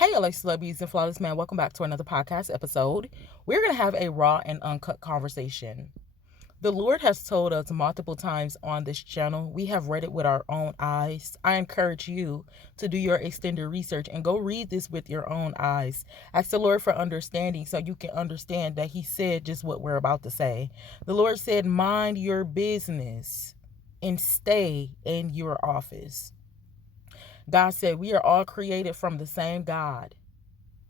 Hey, Alexus, and Flawless Man. Welcome back to another podcast episode. We're going to have a raw and uncut conversation. The Lord has told us multiple times on this channel. We have read it with our own eyes. I encourage you to do your extended research and go read this with your own eyes. Ask the Lord for understanding so you can understand that He said just what we're about to say. The Lord said, mind your business and stay in your office. God said we are all created from the same God.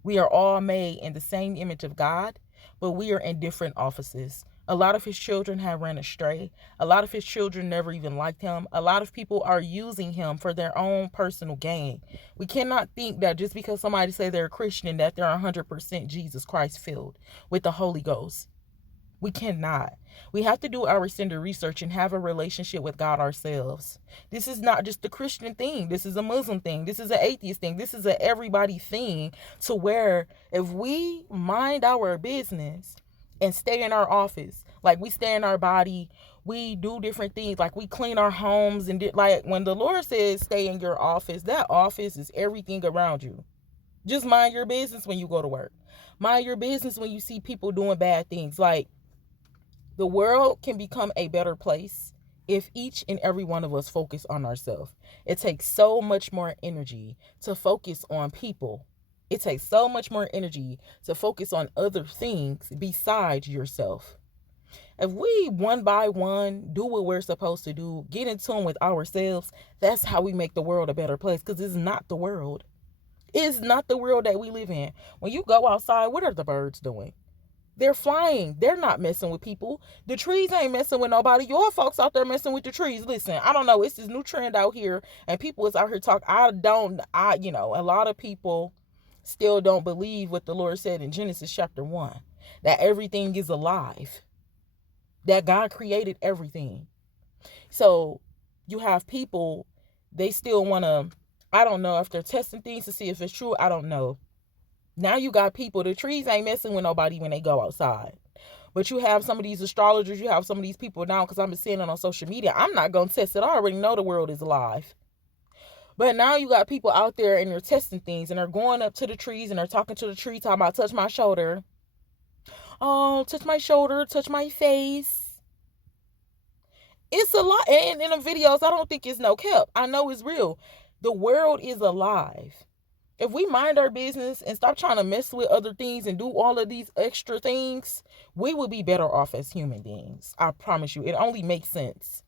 We are all made in the same image of God, but we are in different offices. A lot of His children have ran astray. A lot of His children never even liked Him. A lot of people are using Him for their own personal gain. We cannot think that just because somebody say they're a Christian that they're 100% Jesus Christ filled with the Holy Ghost. We cannot. We have to do our extended research and have a relationship with God ourselves. This is not just a Christian thing. This is a Muslim thing. This is an atheist thing. This is a everybody thing, to where if we mind our business and stay in our office, like we stay in our body, we do different things, like we clean our homes, and like when the Lord says stay in your office, that office is everything around you. Just mind your business when you go to work. Mind your business when you see people doing bad things. Like, the world can become a better place if each and every one of us focus on ourselves. It takes so much more energy to focus on people. It takes so much more energy to focus on other things besides yourself. If we one by one do what we're supposed to do, get in tune with ourselves, that's how we make the world a better place, because it's not the world. It's not the world that we live in. When you go outside, what are the birds doing? They're flying. They're not messing with people. The trees ain't messing with nobody. Your folks out there messing with the trees. Listen, I don't know. It's this new trend out here, and people is out here talking. A lot of people still don't believe what the Lord said in Genesis chapter 1, that everything is alive, that God created everything. So you have people, they still want to, I don't know if they're testing things to see if it's true. I don't know. Now you got people, the trees ain't messing with nobody when they go outside. But you have some of these astrologers, you have some of these people now, because I've been seeing it on social media. I'm not going to test it. I already know the world is alive. But now you got people out there and they're testing things, and they're going up to the trees and they're talking to the tree, talking about touch my shoulder. Oh, touch my shoulder, touch my face. It's a lot. And in the videos, I don't think it's no cap. I know it's real. The world is alive. If we mind our business and stop trying to mess with other things and do all of these extra things, we will be better off as human beings. I promise you. It only makes sense.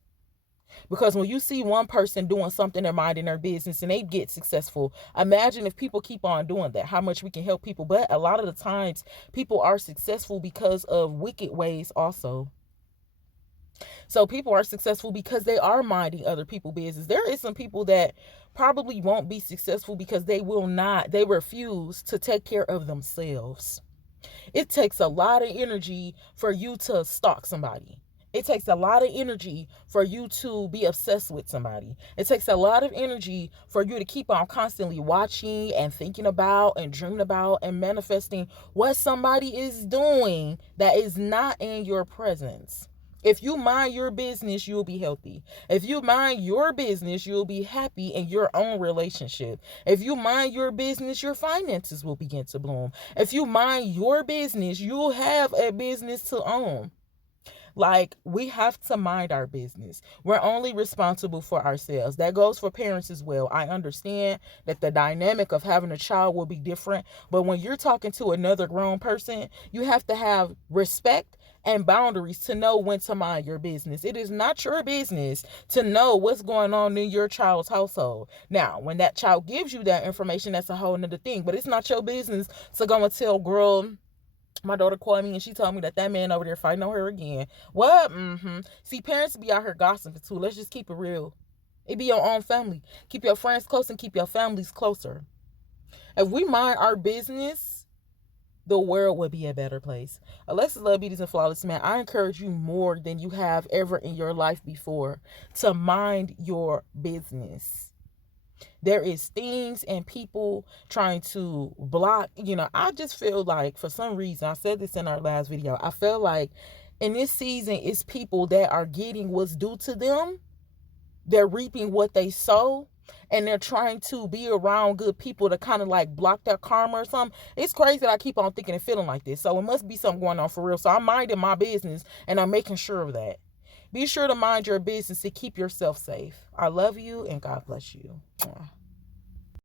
Because when you see one person doing something, they're minding their business and they get successful, imagine if people keep on doing that, how much we can help people. But a lot of the times, people are successful because of wicked ways also. So people are successful because they are minding other people's business. There is some people that probably won't be successful because they refuse to take care of themselves. It takes a lot of energy for you to stalk somebody. It takes a lot of energy for you to be obsessed with somebody. It takes a lot of energy for you to keep on constantly watching and thinking about and dreaming about and manifesting what somebody is doing that is not in your presence. If you mind your business, you'll be healthy. If you mind your business, you'll be happy in your own relationship. If you mind your business, your finances will begin to bloom. If you mind your business, you'll have a business to own. Like, we have to mind our business. We're only responsible for ourselves. That goes for parents as well. I understand that the dynamic of having a child will be different, but when you're talking to another grown person, you have to have respect and boundaries to know when to mind your business. It is not your business to know what's going on in your child's household. Now, when that child gives you that information, that's a whole nother thing, but it's not your business to go and tell, girl, my daughter called me and she told me that man over there fighting on her again. What? See, parents be out here gossiping too. Let's just keep it real. It be your own family. Keep your friends close and keep your families closer. If we mind our business, the world would be a better place. Alexus, Love, Beauties, and Flawless Man, I encourage you more than you have ever in your life before to mind your business. There is things and people trying to block, I just feel like, for some reason, I said this in our last video, I feel like in this season, it's people that are getting what's due to them. They're reaping what they sow. and they're trying to be around good people to kind of like block their karma or something. It's crazy that I keep on thinking and feeling like this. So it must be something going on for real. So I'm minding my business and I'm making sure of that. Be sure to mind your business to keep yourself safe. I love you and God bless you.